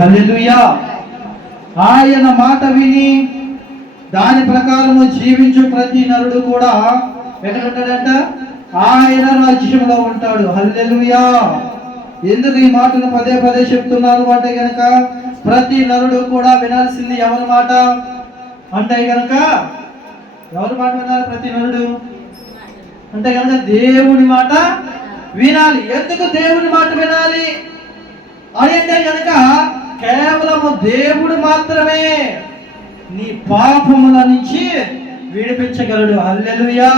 హల్లెలూయా. ఆయన మాట విని దాని ప్రకారము జీవించు ప్రతి నరుడు కూడా ఎక్కడ ఉంటాడంట? ఆయన రాజ్యంలో ఉంటాడు. హల్లెలూయా. ఎందుకు ఈ మాటను పదే పదే చెప్తున్నాను అంటే గనక ప్రతి నరుడు కూడా వినాల్సింది ఎవరి మాట అంటే గనక ఎవరి మాట వినాలి? ప్రతి నరుడు అంటే గనక దేవుని మాట వినాలి. ఎందుకు దేవుని మాట వినాలి అంటే గనక కేవలము దేవుడు మాత్రమే నీ పాపముల నుంచి విడిపించగలడు. హల్లెలూయా.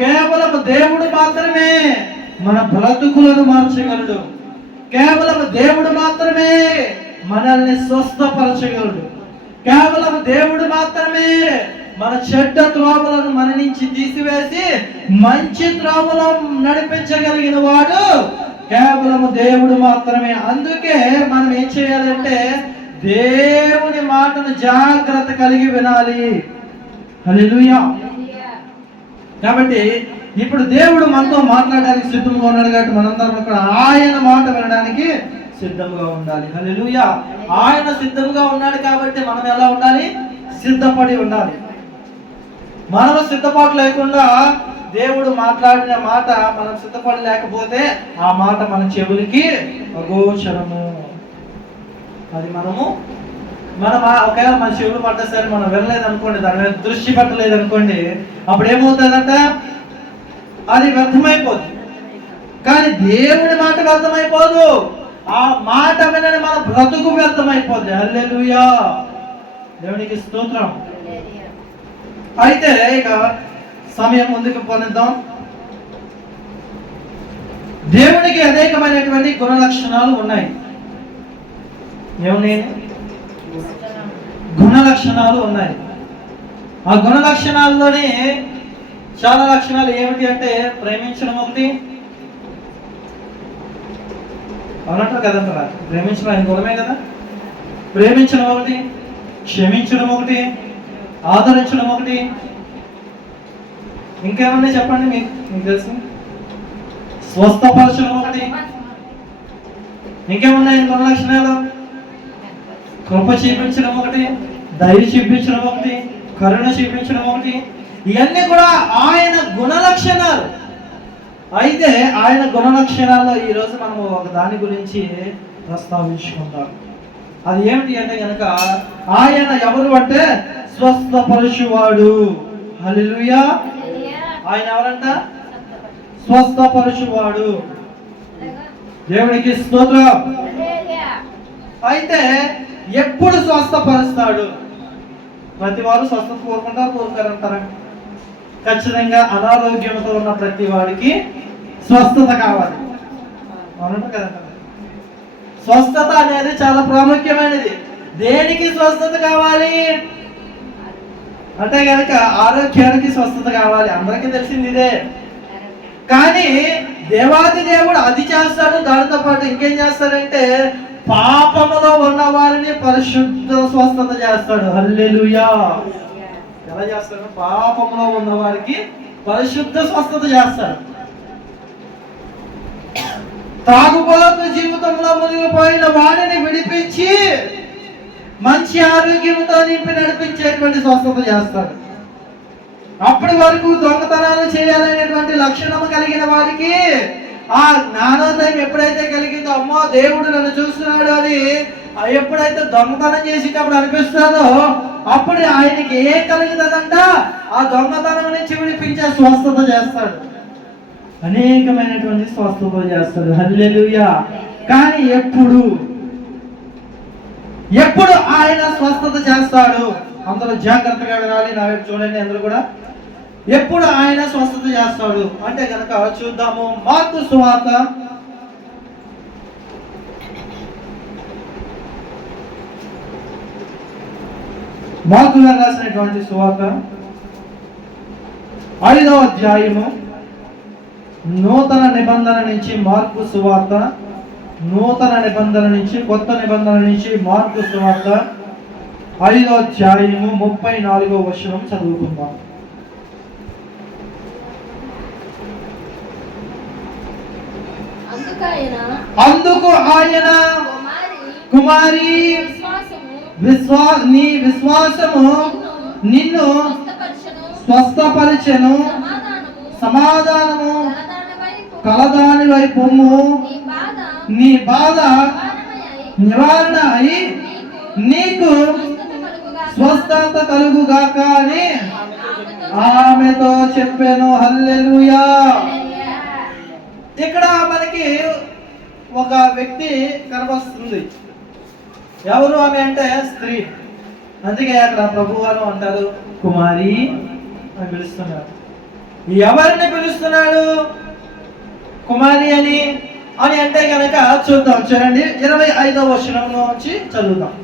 కేవలం దేవుడు మాత్రమే మన బ్రతుకులను మార్చగలడు. కేవలం దేవుడు మాత్రమే మనల్ని స్వస్థపరచగలడు. కేవలం దేవుడు మాత్రమే మన చెడ్డ త్రోవలను మన నుంచి తీసివేసి మంచి త్రోవలను నడిపించగలిగిన వాడు కేవలం దేవుడు మాత్రమే. అందుకే మనం ఏం చేయాలంటే దేవుని మాటను జాగ్రత్త కలిగి వినాలి. హల్లెలూయా. కాబట్టి ఇప్పుడు దేవుడు మనతో మాట్లాడడానికి సిద్ధంగా ఉన్నాడు కాబట్టి మనందరం అక్కడ ఆయన మాట వినడానికి సిద్ధంగా ఉండాలి. హల్లెలూయా. ఆయన సిద్ధంగా ఉన్నాడు కాబట్టి మనం ఎలా ఉండాలి? సిద్ధపడి ఉండాలి. మనము సిద్ధపాటు లేకుండా దేవుడు మాట్లాడిన మాట మనం సిద్ధపడి లేకపోతే ఆ మాట మన చెవులకి అగోచరము. అది మనం ఒకవేళ మన చెవులు పడ్డసరి మనం వెళ్ళలేదనుకోండి, దాని మీద దృష్టి పెట్టలేదనుకోండి, అప్పుడు ఏమవుతుందంట? అది వ్యర్థమైపోద్ది. కానీ దేవుడి మాట వ్యర్థమైపోదు. ఆ మాట వినని మన బ్రతుకు వ్యర్థమైపోద్ది. హల్లెలూయా. దేవునికి స్తోత్రం. అయితే ఇక సమయం ముందుకు పోనిద్దాం. దేవునికి అనేకమైనటువంటి గుణ లక్షణాలు ఉన్నాయి. ఏమున్నాయి? గుణ లక్షణాలు ఉన్నాయి. ఆ గుణ లక్షణాల్లోనే చాలా లక్షణాలు ఏమిటి అంటే ప్రేమించడం ఒకటి. అవునంటారు కదంటారా? ప్రేమించడం ఆయన గుణమే కదా. ప్రేమించడం ఒకటి, క్షమించడం ఒకటి, ఆదరించడం ఒకటి. ఇంకేమన్నా చెప్పండి మీకు తెలుసు. స్వస్థపరచడం ఒకటి. ఇంకేమున్నాయి గుణ లక్షణాలు? కృప చూపించడం ఒకటి, దయ చూపించడం ఒకటి, కరుణ చూపించడం ఒకటి. ఇవన్నీ కూడా ఆయన గుణ లక్షణాలు. అయితే ఆయన గుణ లక్షణాల్లో ఈరోజు మనము ఒక దాని గురించి ప్రస్తావించుకుందాం. అది ఏమిటి అంటే కనుక ఆయన ఎవరు అంటే స్వస్థపరచువాడు. హల్లెలూయా. ఆయన ఎవరంట? స్వస్థపరచువాడు. దేవునికి స్తోత్రం. అయితే ఎప్పుడు స్వస్థపరుస్తాడు? ప్రతి వారు స్వస్థత కోరుకుంటారంటారా? ఖచ్చితంగా అనారోగ్యంతో ఉన్న ప్రతి వాడికి స్వస్థత కావాలి. అవునంట కదా. స్వస్థత అనేది చాలా ప్రాముఖ్యమైనది. దేనికి స్వస్థత కావాలి అంటే కనుక ఆరోగ్యానికి స్వస్థత కావాలి. అందరికీ తెలిసింది ఇదే. కానీ దేవాది దేవుడు అది చేస్తాడు, దానితో పాటు ఇంకేం చేస్తాడంటే పాపములో ఉన్న వారిని పరిశుద్ధ స్వస్థత చేస్తాడు. హల్లెలూయా. ఎలా చేస్తాడు? పాపములో ఉన్న వారికి పరిశుద్ధ స్వస్థత చేస్తాడు. తాగుబోతు జీవితంలో మునిగిపోయిన వాడిని విడిపించి మంచి ఆరోగ్యంతో నింపి నడిపించేటువంటి స్వస్థత చేస్తాడు. అప్పటి వరకు దొంగతనాలు చేయాలనేటువంటి లక్షణం కలిగిన వారికి ఆ జ్ఞానోదయం ఎప్పుడైతే కలిగిందో, అమ్మో దేవుడు నన్ను చూస్తున్నాడు అని ఎప్పుడైతే దొంగతనం చేసేటప్పుడు అనిపిస్తుందో అప్పుడు ఆయనకి ఏం కలుగుతుందంట? ఆ దొంగతనం నుంచి విడిపించే స్వస్థత చేస్తాడు. అనేకమైనటువంటి స్వస్థత చేస్తాడు. హల్లెలూయా. కానీ ఎప్పుడు ఆయన స్వస్థత చేస్తాడు? అందరూ జాగ్రత్తగా వినాలి. నా వైపు చూడండి అందరూ కూడా. ఎప్పుడు ఆయన స్వస్థత చేస్తాడు అంటే కనుక చూద్దాము. మార్కు సువార్త 5వ అధ్యాయము నూతన నిబంధన నుంచి మార్కు సువార్త, నూతన నిబంధన నుంచి కొత్త నిబంధన నుంచి మార్కు సువార్త 5వ అధ్యాయము 34వ వచనం చదువుకుందాం. అందుకు ఆయన కుమారి నీ విశ్వాసము నిన్ను స్వస్థపరిచెను, సమాధానము కలదాని వైపు నీ బాధ నివారణ అయి నీకు స్వస్థత కలుగుగాక అని ఆమెతో చెప్పాను. హల్లెలూయా. ఇక్కడ మనకి ఒక వ్యక్తి కనబడుతుంది. ఎవరు ఆమె అంటే స్త్రీ. అందుకే అక్కడ ప్రభు వారు అంటారు కుమారి అని పిలుస్తున్నారు. ఎవరిని పిలుస్తున్నాడు కుమారి అని అంటే కనుక చూద్దాం. చూడండి 25వ వచనంలో నుంచి చదువుదాం.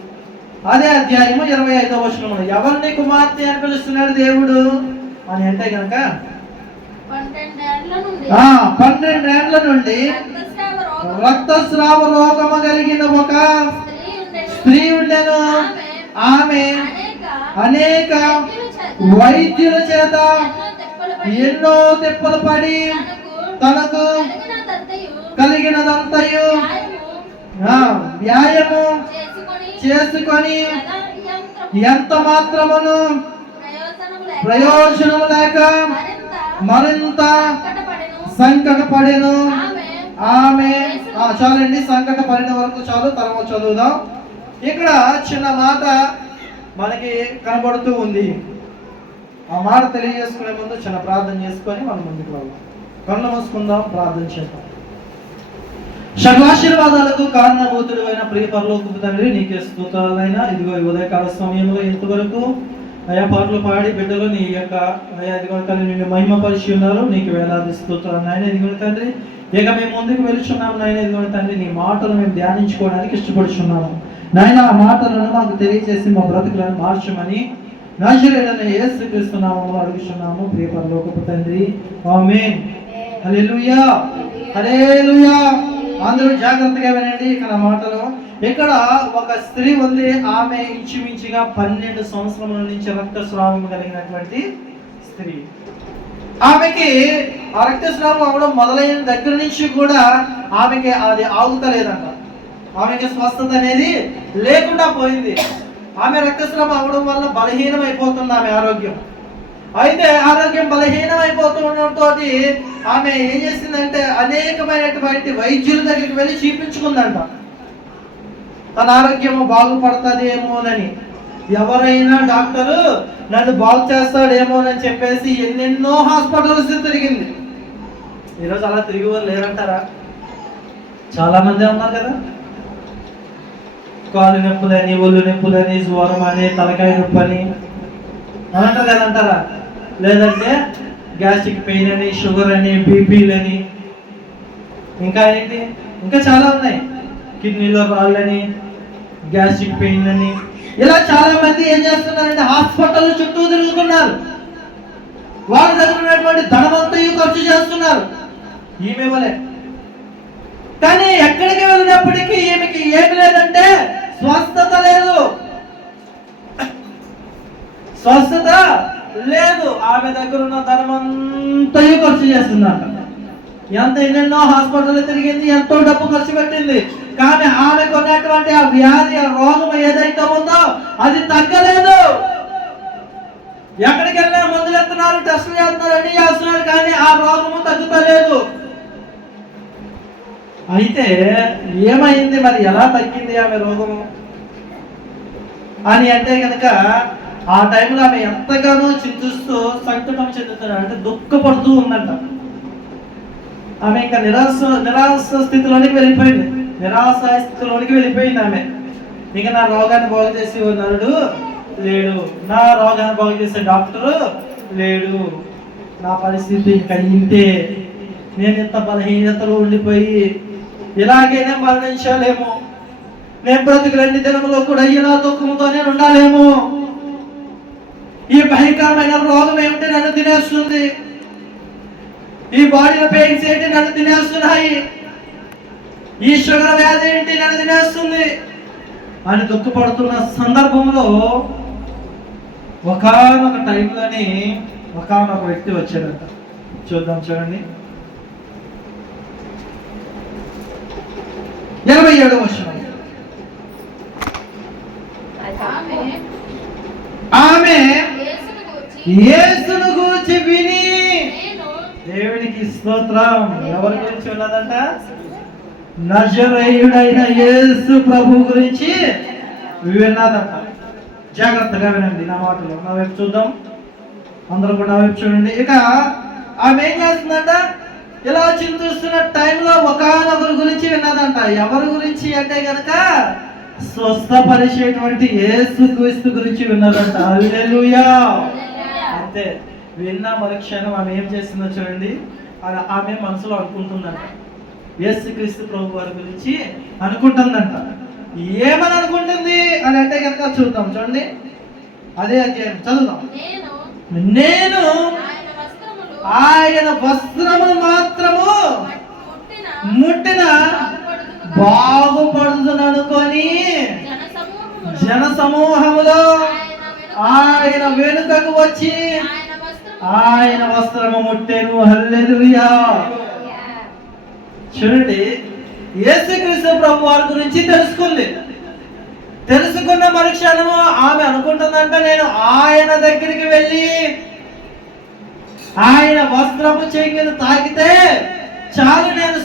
అదే అధ్యాయము 25వ వచనంలో ఎవరిని కుమార్తె అని పిలుస్తున్నాడు దేవుడు అని అంటే కనుక 12 ఏండ్ల నుండి రక్తస్రావ రోగము కలిగిన ఒక స్త్రీ ఉండెను. ఆమె అనేక వైద్యుల చేత ఎన్నో తిప్పలు పడి తనకు కలిగినదంతయు వ్యాయము చేసుకొని ఎంత మాత్రమును ప్రయోజనము లేక మరింత సంకటపడెను. ఆమె చాలండి, సంకట పడిన వరకు చాలు, తర్వాత చదువుదాం. ఇక్కడ చిన్న మాట మనకి కనబడుతూ ఉంది. ఆ మాట తెలియజేసుకునే ముందు చిన్న ప్రార్థన చేసుకొని మనం ముందుకు వెళ్దాం. కళ్ళు మూసుకుందాం, ప్రార్థన చేద్దాం. సర్వాశీర్వాదాలకు కారణభూతుడు అయిన ప్రియ పరలోకపు తండ్రి, నీకే స్తోత్రాలైనా. ఇదిగో ఉదయకాల సమయంలో ఇంతవరకు అయా పాటలు పాడి బిడ్డలు నీ యొక్క అయా ఇదిగో తండ్రి నిన్ను మహిమపరిచి ఉన్నారు. నీకు వేలాది స్తోత్రాలు నాయన. ఇదిగో తండ్రి ఇక మేము ముందుకు వెళ్తున్నాము నాయన. ఇదిగో తండ్రి నీ మాటలు మేము ధ్యానించుకోవడానికి ఇష్టపడుచున్నాము నాయన. ఆ మాటలను మాకు తెలియజేసి మా బ్రతుకులను మార్చమని నజరేయుడైన యేసుక్రీస్తు నామములో అడుగుచున్నాము ప్రియ పరలోకపు తండ్రి. ఆమేన్. హల్లెలూయా, హల్లెలూయా. అందరూ జాగ్రత్తగా వినండి. ఇక్కడ మాటలు, ఇక్కడ ఒక స్త్రీ ఉంది. ఆమె ఇంచుమించుగా 12 సంవత్సరముల నుంచి రక్తస్రావం కలిగినటువంటి స్త్రీ. ఆమెకి ఆ రక్తస్రావం అవడం మొదలైన దగ్గర నుంచి కూడా ఆమెకి అది ఆగుతలేదంట. ఆమెకి స్వస్థత అనేది లేకుండా పోయింది. ఆమె రక్తస్రావం అవడం వల్ల బలహీనం అయిపోతుంది ఆమె ఆరోగ్యం. అయితే ఆరోగ్యం బలహీనం అయిపోతుండటంతో ఆమె ఏం చేసిందంటే అనేకమైనటువంటి వైద్యుల దగ్గరికి వెళ్ళి చూపించుకుందంట. తన ఆరోగ్యము బాగుపడుతుందేమోనని. ఎవరైనా డాక్టరు నన్ను బాగు చేస్తాడేమోనని చెప్పేసి ఎన్నెన్నో హాస్పిటల్స్ తిరిగింది. ఈరోజు అలా తిరిగి వాళ్ళు లేరంటారా? చాలా మంది ఉన్నారు కదా. కాలు నొప్పులని, ఒళ్ళు నొప్పులని, జ్వరం అని, తలకాయ నొప్పి అని అంటారు కదా, అంటారా? లేదంటే గ్యాస్ట్రిక్ పెయిన్ అని, షుగర్ అని, బీపీలని, ఇంకా ఏంటి, ఇంకా చాలా ఉన్నాయి. కిడ్నీలో రాళ్ళని, గ్యాస్ట్రిక్ పెయిన్ అని, ఇలా చాలా మంది ఏం చేస్తున్నారంటే హాస్పిటల్ చుట్టూ తిరుగుతున్నారు. వాళ్ళ దగ్గర ఉన్నటువంటి ధనవంతయు ఖర్చు చేస్తున్నారు. ఈమె వలే. కానీ ఎక్కడికి వెళ్ళినప్పటికీ ఈమెకి ఏమి లేదంటే స్వస్థత లేదు, స్వస్థత లేదు. ఆమె దగ్గర ఉన్న ధనమంతయు ఖర్చు చేస్తుందంట. ఎన్నెన్నో హాస్పిటల్ తిరిగింది, ఎంతో డబ్బు ఖర్చు పెట్టింది. కానీ ఆమె కొన్నటువంటి ఆ వ్యాధి, ఆ రోగం ఏదైతే ఉందో అది తగ్గలేదు. ఎక్కడికి వెళ్ళినా మందులు ఎత్తున్నారు, టెస్టులు చేస్తున్నారు, అన్ని చేస్తున్నారు, కానీ ఆ రోగము తగ్గుతలేదు. అయితే ఏమైంది మరి, ఎలా తగ్గింది ఆమె రోగము అని అంటే కనుక ఆ టైంలో ఆమె ఎంతగానో చింతిస్తూ సంకటం చెందుతున్నా అంటే దుఃఖపడుతూ ఉందంట. ఆమె ఇంకా నిరాశ స్థితిలోనికి వెళ్ళిపోయింది. నిరాశ స్థితిలోనికి వెళ్ళిపోయింది ఆమె. ఇక నా రోగాన్ని బాగు చేసే నరుడు లేడు, నా రోగాన్ని బాగు చేసే డాక్టరు లేడు, నా పరిస్థితి ఇంకా ఇంతే, నేను ఇంత బలహీనతలో ఉండిపోయి ఇలాగైనా మరణించాలేమో, నేను బ్రతుకులన్ని దినములో కూడా ఇలా దుఃఖంతోనే ఉండాలేమో, ఈ భయంకరమైన రోగం ఏమిటి నన్ను తినేస్తుంది, ఈ బాడీలో పెయిన్స్ ఏంటి నన్ను తినేస్తున్నాయి, ఈ షుగర్ వ్యాధి ఏంటి నన్ను తినేస్తుంది అని దుఃఖపడుతున్న సందర్భంలో ఒకానొక టైంలోని ఒకానొక వ్యక్తి వచ్చాడంట. చూద్దాం, చూడండి 27వ వచనం. యేసును గురించి విని దేవునికి స్తోత్రం. ఎవరి గురించి విన్నదంట? నజరేయుడైన యేసు ప్రభు గురించి విన్నదంట. జాగ్రత్తగా వినండి నా మాటలు. నా వైపు చూద్దాం, అందరూ కూడా నా వైపు చూడండి. ఇక ఆమె ఏం చేస్తుందంట? ఇలా చింతిస్తున్న టైంలో ఒకనొకరి గురించి విన్నదంట. ఎవరి గురించి అంటే గనక స్వస్థపరిచేటువంటి యేసు క్రీస్తు గురించి విన్నదంట. హల్లెలూయా. అంతే, విన్న మరుక్షణం ఆమె ఏం చేస్తుందో చూడండి. ఆమె మనసులో అనుకుంటుందంట, యేసు క్రీస్తు ప్రభు వారి గురించి అనుకుంటుందంట. ఏమని అనుకుంటుంది అని అంటే కనుక చూద్దాం, చూడండి. అదే అధ్యాయం చదువుదాం. నేను ఆయన వస్త్రములు మాత్రము ముట్టిన బాగుపడుతుంది అనుకొని జన సమూహములో ఆయన వెనుకకు వచ్చి ఆయన వస్త్రము ముట్టెను. హల్లెలూయా. చూడండి, యేసుక్రీస్తు ప్రభు వారి గురించి తెలుసుకున్న మరుక్షణము ఆమె అనుకుంటుందంట, నేను ఆయన దగ్గరికి వెళ్ళి ఆయన వస్త్రపు చెంగును తాకితే చాలు, నేను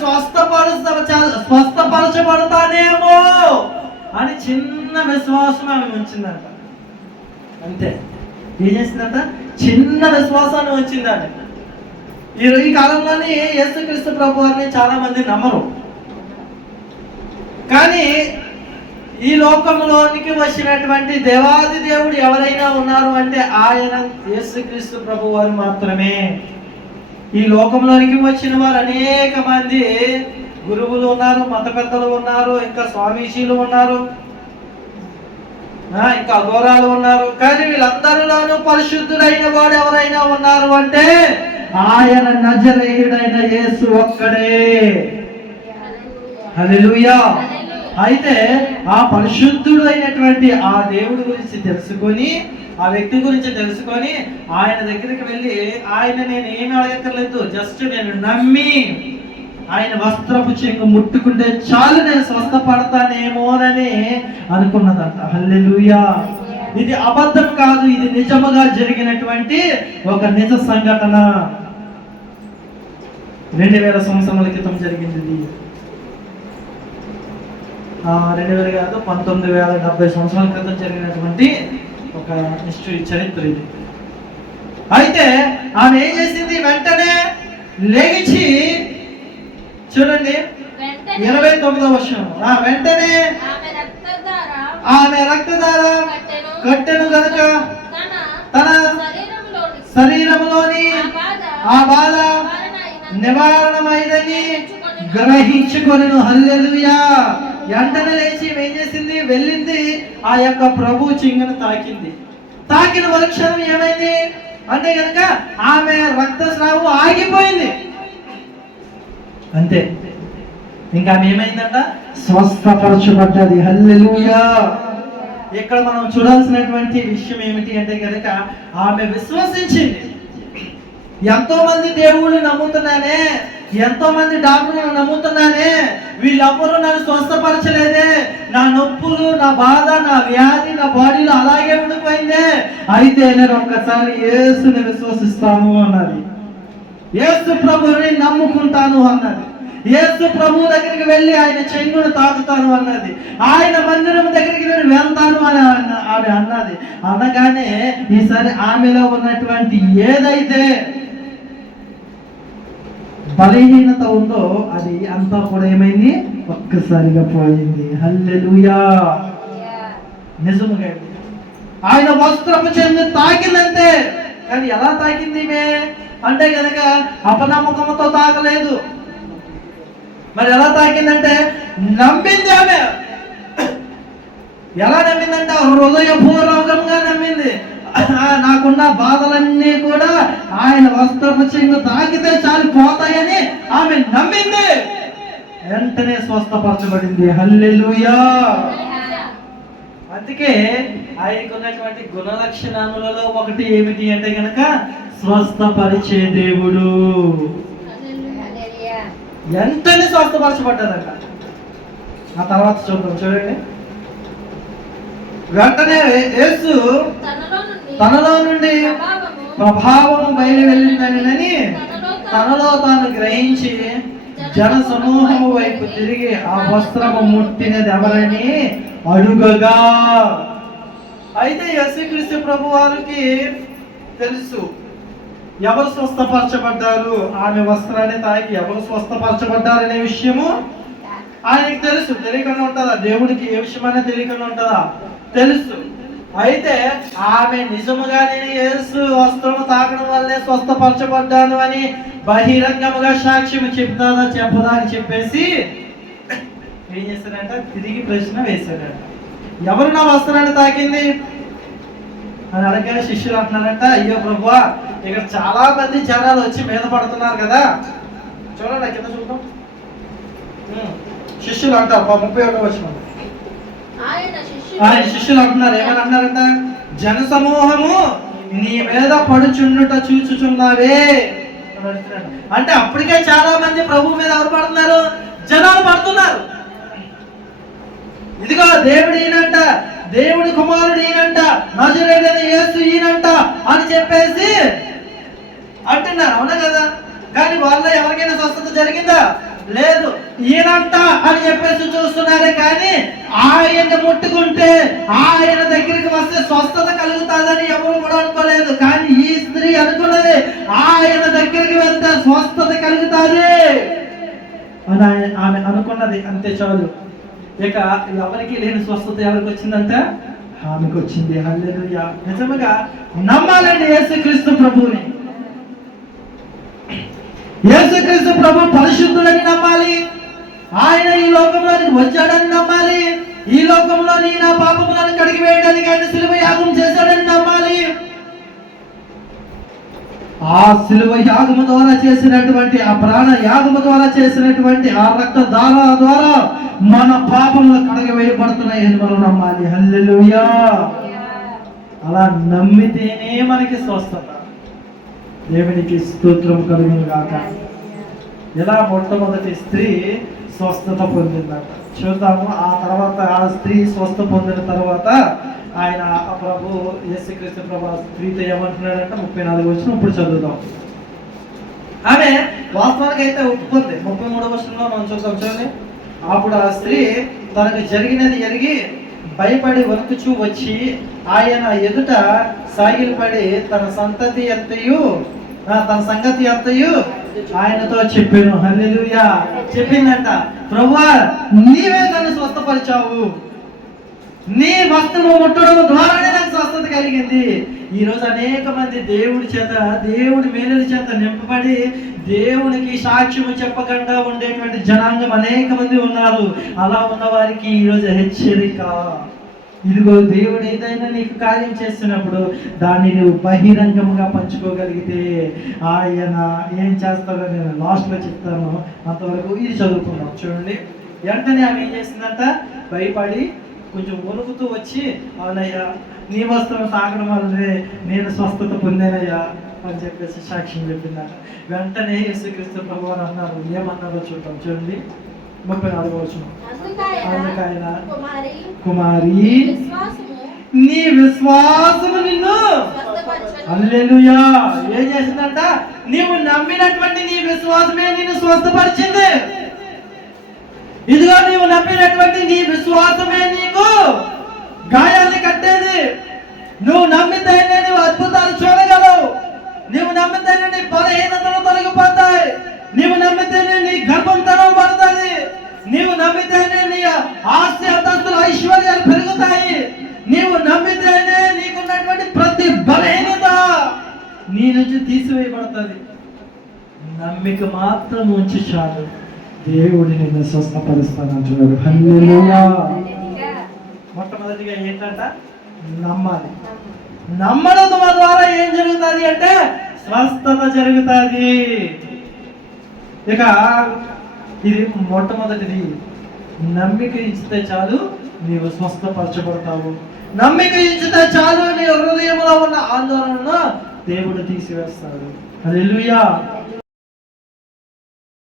స్వస్థపరచబడతానేమో అని చిన్న విశ్వాసం ఆమె ఉంచిందంట. అంతే, ఏం చేసిందంట? చిన్న విశ్వాసాన్ని ఉంచిందంట. ఈ కాలంలోనే యేసుక్రీస్తు ప్రభు వారిని చాలా మంది నమ్మరు. కానీ ఈ లోకంలోనికి వచ్చినటువంటి దేవాది దేవుడు ఎవరైనా ఉన్నారు అంటే ఆయన యేసుక్రీస్తు ప్రభు వారు మాత్రమే. ఈ లోకంలోనికి వచ్చిన వారు అనేక మంది గురువులు ఉన్నారు, మత పెద్దలు ఉన్నారు, ఇంకా స్వామీజీలు ఉన్నారు, ఇంకా అఘోరాలు ఉన్నారు. కానీ వీళ్ళందరిలోనూ పరిశుద్ధుడైన వాడు ఎవరైనా ఉన్నారు అంటే ఆయన నజరేయుడైన యేసు ఒక్కడే. హల్లెలూయా. అయితే ఆ పరిశుద్ధుడు అయినటువంటి ఆ దేవుడి గురించి తెలుసుకొని, ఆ వ్యక్తి గురించి తెలుసుకొని ఆయన దగ్గరికి వెళ్ళి ఆయన నేను ఏమి అడగక్కర్లేదు, జస్ట్ నేను నమ్మి ఆయన వస్త్రపు చెంగు ముట్టుకుంటే చాలు, నేను స్వస్థపడతానేమోనని అనుకున్నదంట. హల్లెలూయా. ఇది అబద్ధం కాదు, ఇది నిజముగా జరిగినటువంటి ఒక నిజ సంఘటన. 2000 సంవత్సరాల క్రితం జరిగింది ఇది. 2000 కాదు, 1970 సంవత్సరాల క్రితం జరిగినటువంటి ఒక హిస్టరీ, చరిత్ర ఇది. అయితే ఆమె ఏం చేసింది? వెంటనే లేచి, చూడండి 29వ వచనం, వెంటనే ఆమె రక్తధార కట్టెను గనుక తన శరీరంలోని ఆ బాధ నివారణమైందని గ్రహించుకొనెను. హల్లెలూయా. వెంటనే లేచి ఏం చేసింది? వెళ్ళింది, ఆ యొక్క ప్రభు చెంగును తాకింది. తాకిన మరుక్షణం ఏమైంది అంటే కనుక ఆమె రక్తస్రావం ఆగిపోయింది. అంతే, ఇంకా ఆమె ఏమైందంట? స్వస్థపరచబడ్డది. హల్లెలూయా. ఇక్కడ మనం చూడాల్సినటువంటి విషయం ఏమిటి అంటే కనుక ఆమె విశ్వసించింది. ఎంతో మంది దేవుళ్ళు నమ్ముతున్నానే, ఎంతో మంది డాక్టర్లు నమ్ముతున్నానే, వీళ్ళెవ్వరూ నన్ను స్వస్థపరచలేదే, నా నొప్పులు, నా బాధ, నా వ్యాధి నా బాడీలో అలాగే ఉండిపోయిందే, అయితే నేను ఒక్కసారి యేసుని విశ్వసిస్తాను అన్నది. యేసు ప్రభువుని నమ్ముకుంటాను అన్నది. యేసు ప్రభు దగ్గరికి వెళ్ళి ఆయన చెంగును తాకుతాను అన్నది. ఆయన మందిరం దగ్గరికి నేను వెళ్తాను అని ఆమె అన్నది. అనగానే ఈసారి ఆమెలో ఉన్నటువంటి ఏదైతే బలహీనత ఉందో అది అంతా కూడా ఏమైంది? ఒక్కసారిగా పోయింది. హల్లెలూయా. నిజముగా ఆయన వస్త్రపు చెంగు తాకిందంటే, కానీ ఎలా తాకింది అంటే కనుక అపనమ్మకంతో తాకలేదు. మరి ఎలా తాకిందంటే నమ్మింది. ఆమె ఎలా నమ్మిందంటే హృదయపూర్వకంగా నమ్మింది. నాకున్న బాధలన్నీ కూడా ఆయన వస్త్రపు చెంగు తాకితే చాలు పోతాయని ఆమె నమ్మింది. వెంటనే స్వస్థపరచబడింది. హల్లెలూయా. అందుకే ఆయనకున్నటువంటి గుణ లక్షణాలలో ఒకటి ఏమిటి అంటే కనుక స్వస్థపరిచే దేవుడు. వెంటనే స్వస్థపరచబడ్డారంట. ఆ తర్వాత చూద్దాం, చూడండి. వెంటనే యేసు తనలో నుండి ప్రభావం బయలు వెళ్ళిందని తనలో తాను గ్రహించి జన సమూహము వైపు తిరిగి ఆ వస్త్రము ముట్టినది ఎవరని అడుగగా, అయితే యేసుక్రీస్తు ప్రభు వారికి తెలుసు ఎవరు స్వస్థపరచబడ్డారు, ఆమె వస్త్రాన్ని తాకి ఎవరు స్వస్థపరచబడ్డారు అనే విషయము ఆయనకి తెలుసు. తెలియకుండా ఉంటుందా? దేవుడికి ఏ విషయమైనా తెలియకుండా ఉంటుందా? తెలుసు. అయితే ఆమె నిజముగా నేను యేసు వస్త్రము తాకడం వల్లే స్వస్థపరచబడ్డాను అని బహిరంగముగా సాక్ష్యం చెప్తాదా చెప్పదా అని చెప్పేసి ఏం చేశాడంట, తిరిగి ప్రశ్న వేశాడంట, ఎవరు నా వస్త్రాన్ని తాకింది అని అడగగానే శిష్యులు అంటున్నారంట, అయ్యో ప్రభువా, ఇక్కడ చాలా మంది జనాలు వచ్చి మీద పడుతున్నారు కదా, చూడండి కింద చూద్దాం. శిష్యులు అంటారు 31వ వచనం, ఆయన శిష్యులు అంటున్నారు, ఏమని అంటున్నారంట, జన సమూహము నీ మీద పడుచుండుట చూచుచున్నావే. అంటే అప్పటికే చాలా మంది ప్రభు మీద ఎవరు పడుతున్నారు? జనాలు పడుతున్నారు. ఇదిగో దేవుడు ఈయనంట, దేవుడి కుమారుడు ఈయనంట, నజరేయుడైన యేసు ఈయనంట అని చెప్పేసి అంటున్నారు, అవునా కదా? కానీ వాళ్ళ ఎవరికైనా స్వస్థత జరిగిందా? లేదు. ఈయనంట అని చెప్పేసి చూస్తున్నారే కానీ ఆయన ముట్టుకుంటే, ఆయన దగ్గరికి వస్తే స్వస్థత కలుగుతుందని ఎవరు కూడా అనుకోలేదు. కానీ ఈ స్త్రీ అనుకున్నది, ఆయన దగ్గరికి వెళ్తే స్వస్థత కలుగుతుంది అని ఆమె అనుకున్నది. అంతే చాలు. ఇక ఎవరికి లేని స్వస్థత ఎవరికి వచ్చిందంట? ఆమెకు వచ్చింది. హల్లెలూయా. నిజంగా నమ్మాలండి యేసుక్రీస్తు ప్రభువుని. యేసుక్రీస్తు ప్రభు పరిశుద్ధుడని నమ్మాలి. ఆయన ఈ లోకంలోనికి వచ్చాడని నమ్మాలి. ఈ లోకంలో నా పాపములను కడిగి వేయడానికి ఆయన శిలువ యాగం చేశాడని నమ్మాలి. ఆ శిలువ యాగము ద్వారా చేసినటువంటి, ఆ ప్రాణ యాగము ద్వారా చేసినటువంటి ఆ రక్త ధార ద్వారా మన పాపములు కడగవేయబడుతున్నాయని మనం నమ్మాలి. హల్లెలూయా. అలా నమ్మితేనే మనకి స్వస్థత. దేవునికి స్తోత్రం కలుగును గాక. ఎలా మొట్టమొదటి స్త్రీ స్వస్థత పొందిందట చూద్దాము. ఆ తర్వాత ఆ స్త్రీ స్వస్థ పొందిన తర్వాత ఆయన ప్రభు యేసుక్రీస్తు ప్రభు స్త్రీతో ఏమంటున్నాడంటే 34వ వచనం ఇప్పుడు చదువుదాం. ఆమె వాస్తవానికి అయితే ఒప్పుకుంది. 33వ వచనంలో మనం చూద్దాం. చూడండి, అప్పుడు ఆ స్త్రీ తనకు జరిగినది ఎరిగి భయపడి వణుకుచూ వచ్చి ఆయన ఎదుట సాగిలపడి తన సంగతి అంతయు ఆయనతో చెప్పాను. హల్లెలూయా. చెప్పిందంట, ప్రభువా నీవే నన్ను స్వస్థపరిచావు, నీ వస్త్రము ముట్టడం ద్వారానే నాకు స్వస్థత కలిగింది. ఈ రోజు అనేక మంది దేవుడి మేలుల చేత నింపబడి దేవునికి సాక్ష్యము చెప్పకుండా ఉండేటువంటి జనాంగం అనేక మంది ఉన్నారు. అలా ఉన్న వారికి ఈరోజు హెచ్చరిక, ఇదిగో దేవుడు ఏదైనా నీకు కార్యం చేస్తున్నప్పుడు దాన్ని నువ్వు బహిరంగంగా పంచుకోగలిగితే ఆయన ఏం చేస్తాడో నేను లాస్ట్లో చెప్తాను. అంతవరకు ఇది చదువుకున్నాం. చూడండి, వెంటనే ఆమె ఏం చేసిందంట, భయపడి కొంచెం వణుకుతూ వచ్చి, అవునయ్యా నీ వస్త్రం తాకడం వల్లనే నేను స్వస్థత పొందానయ్యా అని చెప్పేసి సాక్ష్యం చెప్పిందట. వెంటనే యేసుక్రీస్తు ప్రభువు అన్నారు. ఏమన్నారో చూద్దాం. చూడండి, 34వ వచనం. అందుకైన కుమారి నీ విశ్వాసము నిన్ను, హల్లెలూయా, ఏం చేసిందంట, నీవు నమ్మినటువంటి నీ విశ్వాసమే నిన్ను స్వస్థపరిచింది. ఇదిగో నీవు నమ్మినటువంటి నీ విశ్వాసమే నీకు గాయాన్ని కట్టేది. నువ్వు నమ్మితేనే నీవు అద్భుతాలు చూడగలవు. నీవు నమ్మితేనే నీ బలహీనతలు తొలగిపోతాయి. నీవు నమ్మితేనే నీ గర్భం తెరవబడుతుంది. నీవు నమ్మితేనే నీ ఆస్తి అంతస్తులు ఐశ్వర్యాలు పెరుగుతాయి. నీవు నమ్మితేనే నీకున్నటువంటి ప్రతి బలహీనత నీ నుంచి తీసివేయబడుతుంది. నమ్మిక మాత్రం ఉంచి చాలు, దేవుడు నిన్ను స్వస్థపరుస్తానంటున్నాడు. హల్లెలూయా. మొట్టమొదటిగా ఏంటంట, నమ్మాలి. నమ్మడం ద్వారా ఏం జరుగుతుంది అంటే స్వస్థత జరుగుతుంది. ఇక ఇది మొట్టమొదటిది, నమ్మిక ఇస్తే చాలు నీవు స్వస్థపరచబడతావు. నమ్మిక ఇచ్చితే చాలు నీ హృదయంలో ఉన్న ఆందోళనను దేవుడు తీసివేస్తాడు. హల్లెలూయా.